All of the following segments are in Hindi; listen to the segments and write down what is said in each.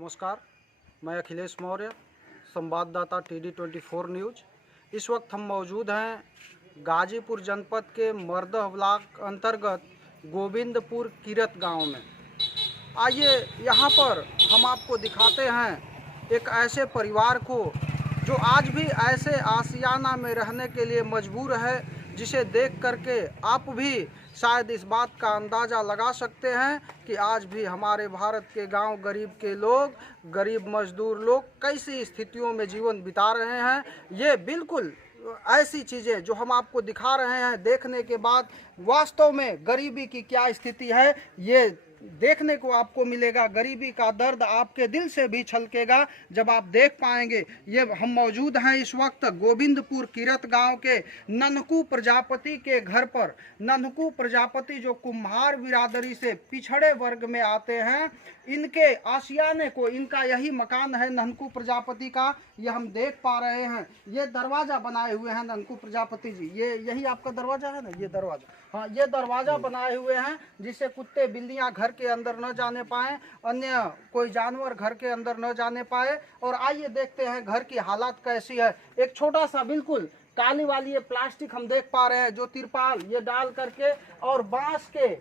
नमस्कार, मैं अखिलेश मौर्य, संवाददाता TD24 न्यूज़। इस वक्त हम मौजूद हैं गाजीपुर जनपद के मरदह ब्लॉक अंतर्गत गोविंदपुर किरत गांव में। आइए यहाँ पर हम आपको दिखाते हैं एक ऐसे परिवार को जो आज भी ऐसे आशियाना में रहने के लिए मजबूर है, जिसे देख करके आप भी शायद इस बात का अंदाज़ा लगा सकते हैं कि आज भी हमारे भारत के गांव गरीब के लोग, गरीब मजदूर लोग कैसी स्थितियों में जीवन बिता रहे हैं। ये बिल्कुल ऐसी चीज़ें जो हम आपको दिखा रहे हैं, देखने के बाद वास्तव में गरीबी की क्या स्थिति है ये देखने को आपको मिलेगा। गरीबी का दर्द आपके दिल से भी छलकेगा जब आप देख पाएंगे। ये हम मौजूद हैं इस वक्त गोविंदपुर किरत गांव के नन्हकू प्रजापति के घर पर। नन्हकू प्रजापति जो कुम्हार बिरादरी से पिछड़े वर्ग में आते हैं, इनके आशियाने को, इनका यही मकान है नन्हकू प्रजापति का। ये हम देख पा रहे हैं, ये दरवाज़ा बनाए हुए हैं नन्हकू प्रजापति जी। ये यही आपका दरवाज़ा है ना, ये दरवाज़ा, हाँ ये दरवाज़ा बनाए हुए हैं जिससे कुत्ते बिल्लियां घर के अंदर न जाने पाए, अन्य कोई जानवर घर के अंदर न जाने पाए। और आइए देखते हैं घर की हालत कैसी है। एक छोटा सा बिल्कुल काली वाली ये प्लास्टिक हम देख पा रहे हैं, जो तिरपाल ये डाल करके और बांस के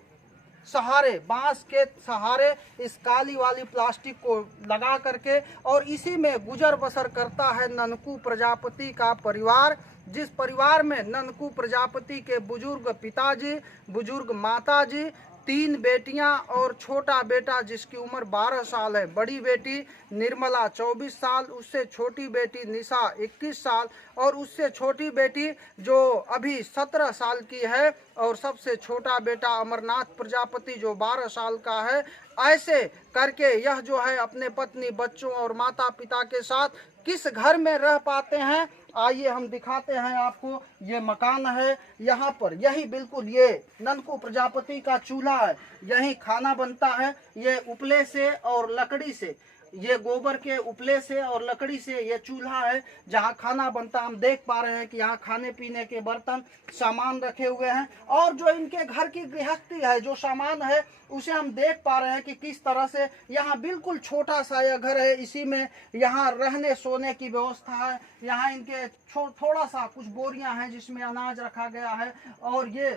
सहारे इस काली वाली प्लास्टिक को लगा करके और इसी में गुजर बसर करता है नन्हकू प्रजापति का परिवार। जिस परिवार में नन्हकू प्रजापति के बुजुर्ग पिताजी, बुजुर्ग माताजी, 3 बेटियां और छोटा बेटा जिसकी उम्र 12 साल है। बड़ी बेटी निर्मला 24 साल, उससे छोटी बेटी निशा 21 साल और उससे छोटी बेटी जो अभी 17 साल की है, और सबसे छोटा बेटा अमरनाथ प्रजापति जो 12 साल का है। ऐसे करके यह जो है अपने पत्नी, बच्चों और माता पिता के साथ किस घर में रह पाते हैं, आइए हम दिखाते हैं आपको। ये मकान है, यहाँ पर यही बिल्कुल ये नन्हकू प्रजापति का चूल्हा है, यही खाना बनता है। ये उपले से और लकड़ी से, ये गोबर के उपले से और लकड़ी से ये चूल्हा है जहाँ खाना बनता। हम देख पा रहे हैं कि यहाँ खाने पीने के बर्तन, सामान रखे हुए हैं। और जो इनके घर की गृहस्थी है, जो सामान है, उसे हम देख पा रहे हैं कि किस तरह से यहाँ बिल्कुल छोटा सा यह घर है। इसी में यहाँ रहने सोने की व्यवस्था है। यहाँ इनके थोड़ा सा कुछ बोरियां हैं जिसमें अनाज रखा गया है। और ये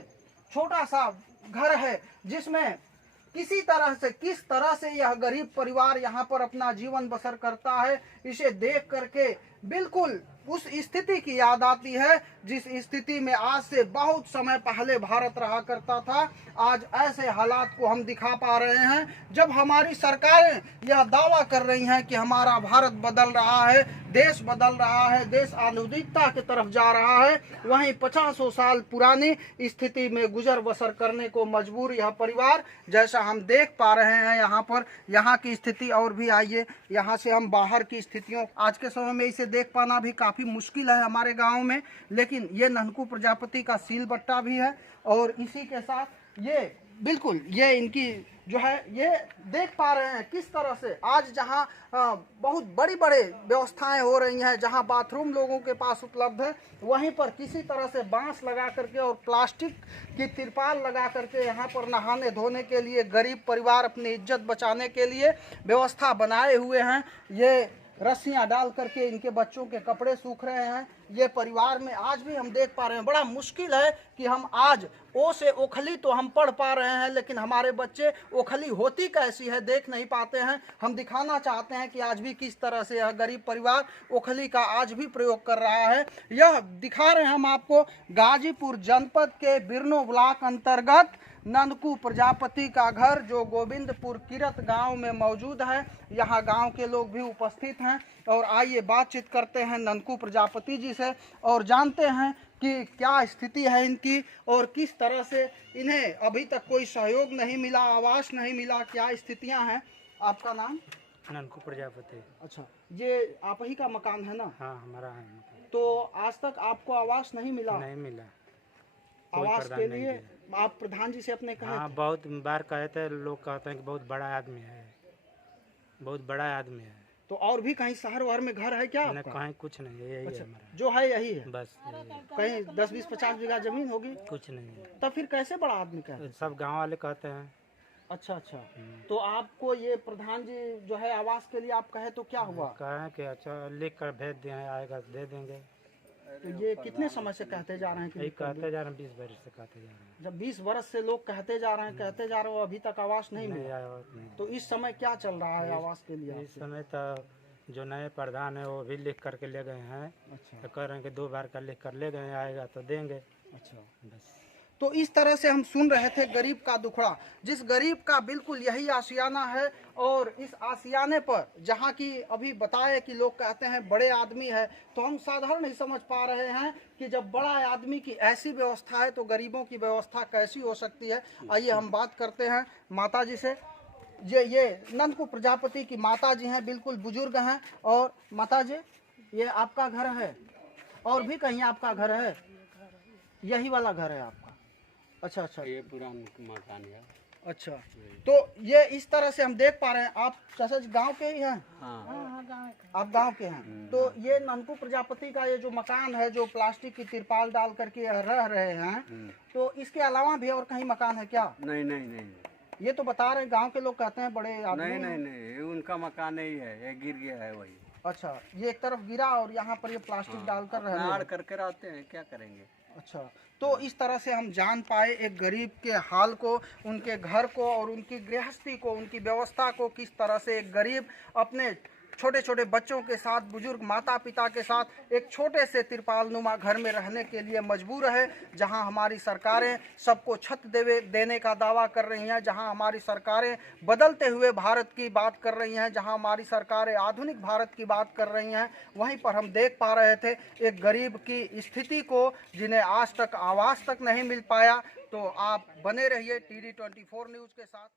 छोटा सा घर है जिसमें किस तरह से यह गरीब परिवार यहाँ पर अपना जीवन बसर करता है, इसे देख करके बिल्कुल उस स्थिति की याद आती है जिस स्थिति में आज से बहुत समय पहले भारत रहा करता था। आज ऐसे हालात को हम दिखा पा रहे हैं जब हमारी सरकारें यह दावा कर रही हैं कि हमारा भारत बदल रहा है, देश बदल रहा है, देश आधुनिकता की तरफ जा रहा है। वहीं 50 साल पुरानी स्थिति में गुजर बसर करने को मजबूर यह परिवार, जैसा हम देख पा रहे हैं यहाँ पर। यहाँ की स्थिति और भी, आइए यहाँ से हम बाहर की स्थितियों, आज के समय में इसे देख पाना भी काफ़ी मुश्किल है हमारे गांव में। लेकिन ये नन्हकू प्रजापति का सील बट्टा भी है और इसी के साथ ये बिल्कुल ये इनकी जो है, ये देख पा रहे हैं किस तरह से आज जहां बहुत बड़ी व्यवस्थाएं हो रही हैं, जहां बाथरूम लोगों के पास उपलब्ध है, वहीं पर किसी तरह से बांस लगा करके और प्लास्टिक की तिरपाल लगा करके यहाँ पर नहाने धोने के लिए गरीब परिवार अपनी इज्जत बचाने के लिए व्यवस्था बनाए हुए हैं। ये रस्सियां डाल करके इनके बच्चों के कपड़े सूख रहे हैं। ये परिवार में आज भी हम देख पा रहे हैं, बड़ा मुश्किल है कि हम आज ओ से ओखली तो हम पढ़ पा रहे हैं, लेकिन हमारे बच्चे ओखली होती कैसी है देख नहीं पाते हैं। हम दिखाना चाहते हैं कि आज भी किस तरह से यह गरीब परिवार ओखली का आज भी प्रयोग कर रहा है। यह दिखा रहे हैं हम आपको गाजीपुर जनपद के बिरनो ब्लॉक अंतर्गत नन्हकू प्रजापति का घर जो गोविंदपुर किरत गांव में मौजूद है। यहाँ गांव के लोग भी उपस्थित हैं और आइए बातचीत करते हैं नन्हकू प्रजापति जी से और जानते हैं कि क्या स्थिति है इनकी और किस तरह से इन्हें अभी तक कोई सहयोग नहीं मिला, आवास नहीं मिला, क्या स्थितियां हैं। आपका नाम? नन्हकू प्रजापति। अच्छा, ये आप ही का मकान है ना? हाँ, हमारा है मकान। तो आज तक आपको आवास नहीं मिला? नहीं मिला। आवास के लिए आप प्रधान जी से अपने कहे? हाँ, बहुत बार कहे थे, लोग कहते हैं कि बहुत बड़ा आदमी है, बहुत बड़ा आदमी है। तो और भी कहीं शहर वहर में घर है क्या आपका? कहीं कुछ नहीं है, यही अच्छा, है हमारा। जो है यही है बस कहीं 10-20-50 बीघा जमीन होगी? कुछ नहीं है। तब फिर कैसे बड़ा आदमी का है? सब गांव वाले कहते हैं। अच्छा अच्छा। तो आपको ये प्रधान जी जो है आवास के लिए आप कहे तो क्या हुआ? कहें कि अच्छा लिख कर भेज दिए हैं, आएगा तो दे देंगे। तो ये कितने समय से कहते जा रहे हैं कि यही लिख कर कहते जा रहे हैं, 20 बरस से कहते जा रहे हैं। जब 20 वर्ष से लोग कहते जा रहे हैं कहते जा रहे हो, अभी तक आवास नहीं नहीं मिला। आया और नहीं। तो इस समय क्या चल रहा है आवास के लिए इस आपके? समय तो जो नए प्रधान है वो भी लिख करके ले गए हैं, अच्छा तो कह रहे हैं कि 2 बार का लिख कर ले गए, आएगा तो देंगे। अच्छा। बस तो इस तरह से हम सुन रहे थे गरीब का दुखड़ा, जिस गरीब का बिल्कुल यही आशियाना है। और इस आशियाने पर जहाँ की अभी बताए कि लोग कहते हैं बड़े आदमी है, तो हम साधारण नहीं समझ पा रहे हैं कि जब बड़ा आदमी की ऐसी व्यवस्था है तो गरीबों की व्यवस्था कैसी हो सकती है। आइए हम बात करते हैं माता जी से। ये नंदकू प्रजापति की माता जी हैं, बिल्कुल बुजुर्ग हैं। और माता जी, ये आपका घर है और भी कहीं आपका घर है? यही वाला घर है आपका? अच्छा अच्छा। ये पुराना मकान है। अच्छा, तो ये इस तरह से हम देख पा रहे हैं। आप ससज गांव के ही हैं? हाँ आप गांव के हैं। तो ये नंदकू प्रजापति का ये जो मकान है, जो प्लास्टिक की तिरपाल डाल करके रह रहे हैं, तो इसके अलावा भी और कहीं मकान है क्या? नहीं नहीं नहीं ये तो बता रहे हैं, गांव के लोग कहते हैं बड़े आदमी नहीं हैं। नहीं नहीं, ये उनका मकान नहीं है, ये गिर गया है वही। अच्छा, ये एक तरफ गिरा और यहाँ पर ये प्लास्टिक डालकर रहने नाड़ लगे। करके रहते हैं, क्या करेंगे। अच्छा, तो इस तरह से हम जान पाए एक गरीब के हाल को, उनके घर को और उनकी गृहस्थी को, उनकी व्यवस्था को, किस तरह से एक गरीब अपने छोटे छोटे बच्चों के साथ, बुजुर्ग माता पिता के साथ एक छोटे से तिरपालनुमा घर में रहने के लिए मजबूर है। जहां हमारी सरकारें सबको छत देने का दावा कर रही हैं, जहां हमारी सरकारें बदलते हुए भारत की बात कर रही हैं, जहां हमारी सरकारें आधुनिक भारत की बात कर रही हैं, वहीं पर हम देख पा रहे थे एक गरीब की स्थिति को, जिन्हें आज तक आवास तक नहीं मिल पाया। तो आप बने रहिए TD24 न्यूज़ के साथ।